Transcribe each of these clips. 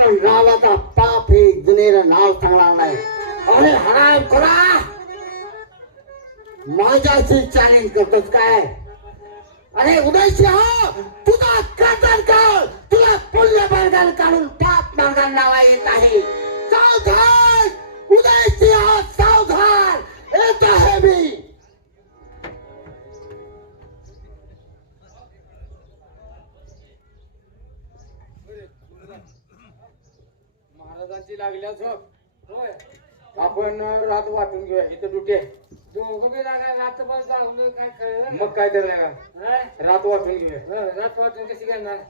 पण तर नावाचा पाप हे जुनेर नाव सांगणार नाही. अरे हराम करा माझ्याशी चॅलेंज करतोस काय? अरे उदयसिंह हो! तुझा कर्तन कर तुला पुण्य मार्गाने काढून पाप मार्गाने नावा येत आहे. सावधान! उदयसिंह सावधान! येत आहे मी. लागल्या झोप होय. आपण रात वाटून घेऊया. इथं डुटे दोघं बी लागाय रात्रभर जागलो काय कळलं मग काय तर नाही हाय? रात वाटून घेऊया. हं, रात वाटून कशी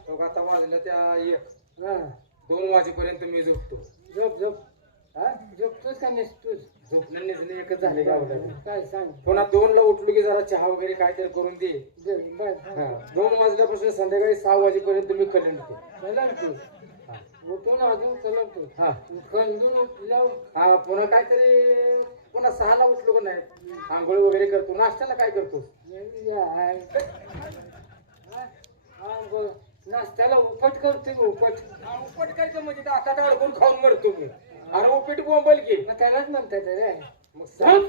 तो आता वाजलं त्या एक. हं, दोन वाजेपर्यंत मी झोपतो. झोप झोप. हा? झोपतोस का नसतोस? झोपणं निजणं एकच झाले गावलं. काय सांग. पुन्हा दोन ला उठलो की जरा चहा वगैरे काहीतरी करून दे. बर हा. दोन वाजल्यापासून संध्याकाळी सहा वाजेपर्यंत मी कलंडतो कलमतो उठून अजून कलमतो हा. खंदून उठल्यावर हा पुन्हा काहीतरी पुन्हा सहाला उठलो का नाही? आंघोळ वगैरे करतो. नाश्त्याला काय करतो. नाश्त्याला उपट करते मी, उपट. उपट करायचं म्हणजे आता अडकून खाऊन मरतो मी. अरे उपीट बोंबल की मग त्यालाच म्हणतात रे. मग सांग.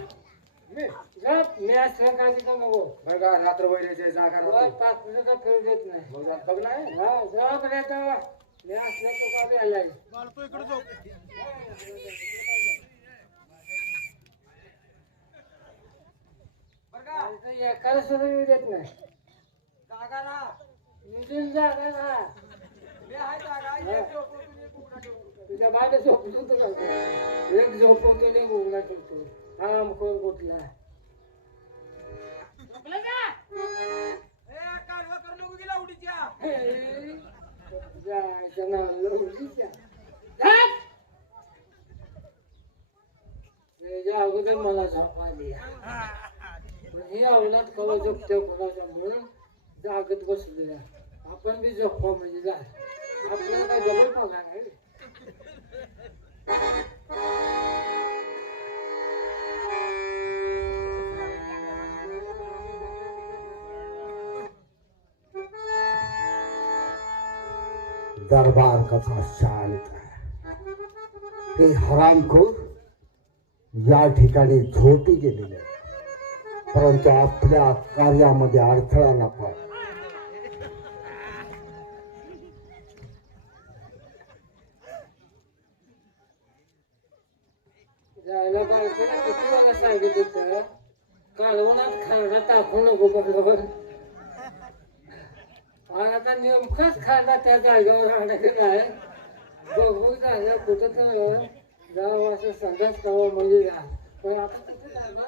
मी झोप मी असल्या काळजी करू नको. बघा रात्र वैरायचे जागा राहतो. पाच मिनिटं फिरू देत नाही. मग जा- बघ नाही हा तेव्हा. मी असल्या एकाला सुद्धा देत नाही जागा राहा. निघून जागा ना तुझ्या बायला झोपतो तर एक झोपवतो एक उघडा ठेवतो हा कोण कुठला ए, कालवा करू नको अगोदर मला झोप आली पण ही अवलाद कवा झोपते कोणाच्या म्हणून जागत बसलेल्या. आपण बी झोपा म्हणजे जा आपल्याला काय जवळ पगार आहे दरबार कसा शांत आहे ते हरामखोर या ठिकाणी झोपी गेलेले परंतु आपल्या कार्यामध्ये अडथळा नको। जायला बायकोला किती वेळा सांगितलं कालवणात खाणं टाकू नको बरोबर आणि आता नेमकाच खांदा त्या जागेवर आणायला आहे बघू जागा कुठं तर जावं असं संडास करावं म्हणजे जा पण आता कुठे जागा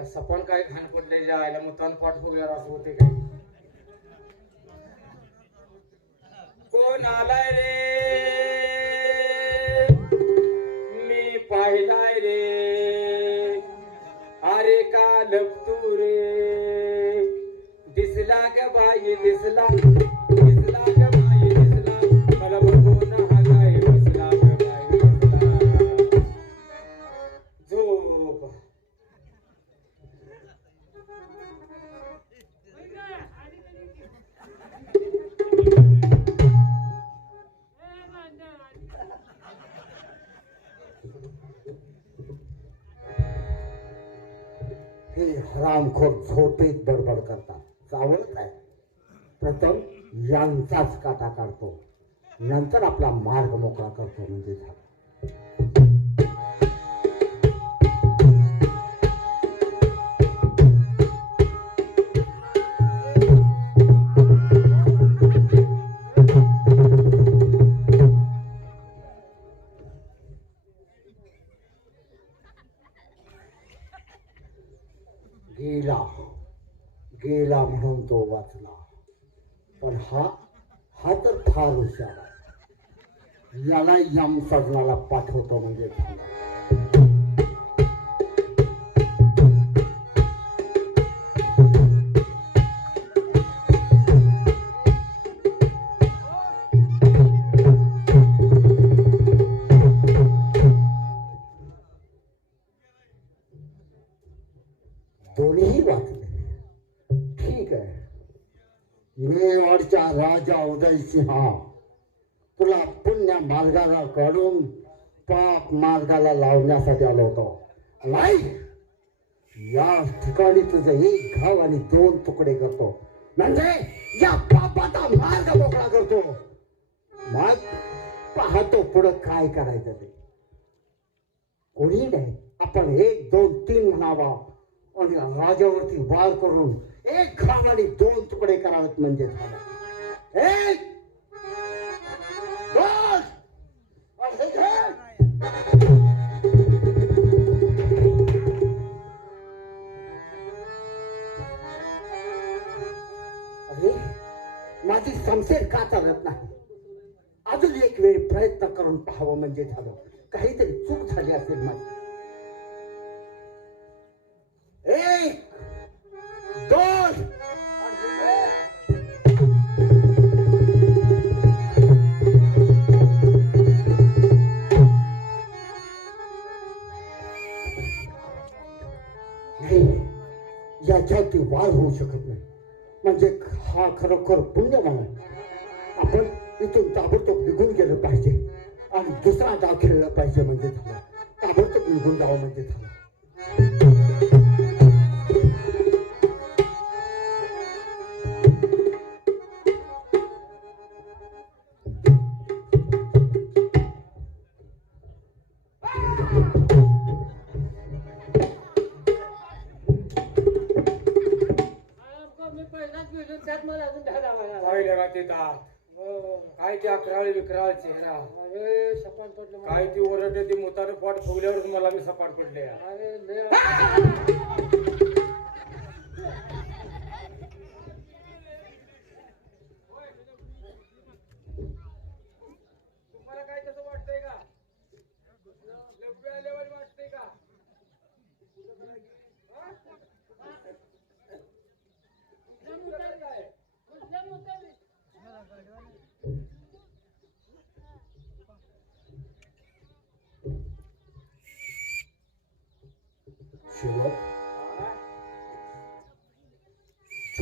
आईला सपन काय घाण पडले जायला आईला मुतान पाठ फुगल्यावर असं होते काय? कोण आलाय रे? मी पाहिलाय रे. अरे का लपतू रे. दिसला का बाई दिसला. हे हरामखोर झोपेत बडबड करतात. चावळत आहे. प्रथम यांचाच काटा काढतो. नंतर आपला मार्ग मोकळा करतो म्हणजे झालं. गेला गेला म्हणून तो वाचला. पण हा हा तर फार हुशार आहे. याला यम सजनाला पाठवतो म्हणजे राजा उदयसिंह तुला पुण्य मार्गाला काढून पाप मार्गाला लावण्यासाठी आलो होतो. नाही या ठिकाणी तुझं एक घाव आणि दोन तुकडे करतो. म्हणजे या पापाचा मार्ग मोकळा करतो. मग पाहतो पुढं काय करायचं ते. कोणी नाही. आपण एक दोन तीन म्हणावा. आणि राजावरती वार करून एक घाव आणि दोन तुकडे करावेत म्हणजे झालं. खरोखर पुण्य म्हणा आपण इथून ताबडतोब निघून गेलं पाहिजे आणि दुसरा डाव खेळला पाहिजे म्हणजे झालं. ताबडतोब निघून जावं म्हणजे झालं. त्यात मला अजून दहा लावायला पाहिलं का ते दात. काय ते अकराळी विकराळ चेहरा? अरे सपाट पडलं मला. काय ती ओरडते ती मुताने पोट फुगल्यावर मला मी सपाट पडले अरे लय तुम्हाला काय तसं वाटतंय का? लपवी आल्यावर वाटतंय का?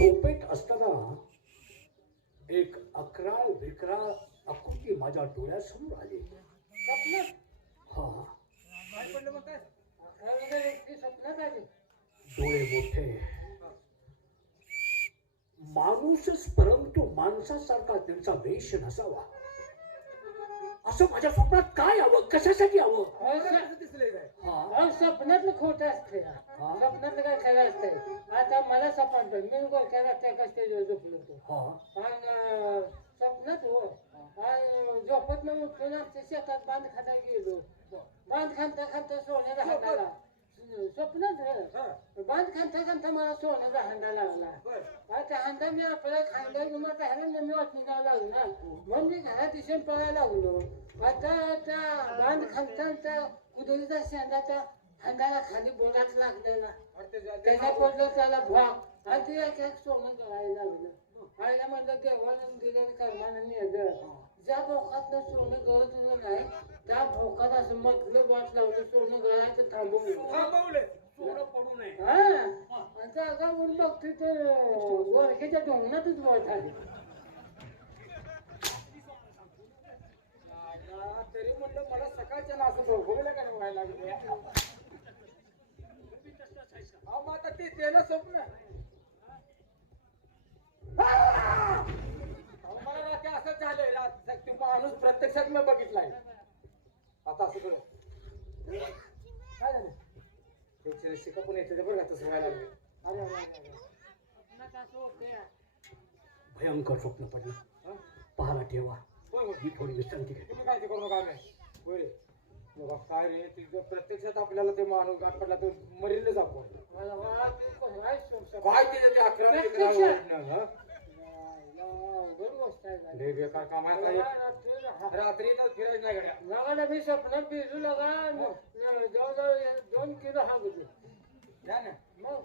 झोपेत असताना एक अकराळ विकराळ आकृती माझ्या डोळ्यासमोर आली. हा. डोळे मोठे. माणूसच परंतु माणसासारखा त्यांचा वेश नसावा. असं माझ्या स्वप्नात काय हवं? कशासाठी हवं? दिसलंय काय हा. अहो, स्वप्नातलं खोटं असते स्वप्नातलं काय खरं असतंय? आता मला स्वप्न मी गोरक्या रस्त्या स्टेजवर झोपलो होतो. आणि स्वप्नात हो. आणि झोपत न उठून आमच्या शेतात बांध खाना गेलो. बांध खांता खांता सोन्याचा हांडा स्वप्नात हा. हो. बांध खांता खांता मला सोन्याचा हांडा लागला. आता हांडा मी आपल्या खांदा आता ह्याला मी वाचून जावं लागलो ना. मग मी घरात दिशेन पळायला लागलो. आता त्या बांध खांता त्या कुदळीचा शेंडाच्या हांडाला खाली बोलाच लागलेला. त्याच्या पडलं त्याला भाग आणि ते एक एक सोनं करायला लागलं. आईला म्हणलं देवानं दिलेलं कर्मानं नेलं. ज्या भोकातनं सोनं गळत होतं नाही त्या भोकात असं म्हटलं वाट लावलं सोनं गळायचं थांबवलं. थांबवले. सोनं पडू नये. हा. आणि ढोंगणातच वळत आले. आ, तरी म्हणलं मला सकाळच्या ना असं भोगवलं का नाही व्हायला लागले? अहो मग आता ते त्याला स्वप्न झालंय ते माणूस प्रत्यक्षात मी बघितलाय. आता असं करू. काय झालं? त्याच्या शिका पण येते बरं का तसं व्हायला अरे भयंकर स्वप्न पडलं. हं? पहाला ठेवा. मी थोडी विश्रांती घेतो. तुम्ही काय ते करू नका नाही होय बाबा काय रे? ती जर प्रत्यक्षात आपल्याला ते माणूस गाठ पडला तर मरीलच आपण? काय ते ते अकरा लय बेकार रात्री तर फिरायचं नाही मी स्वप्न पिजू लागा जवळजवळ दोन किलो हा गुजू जा ना. मग.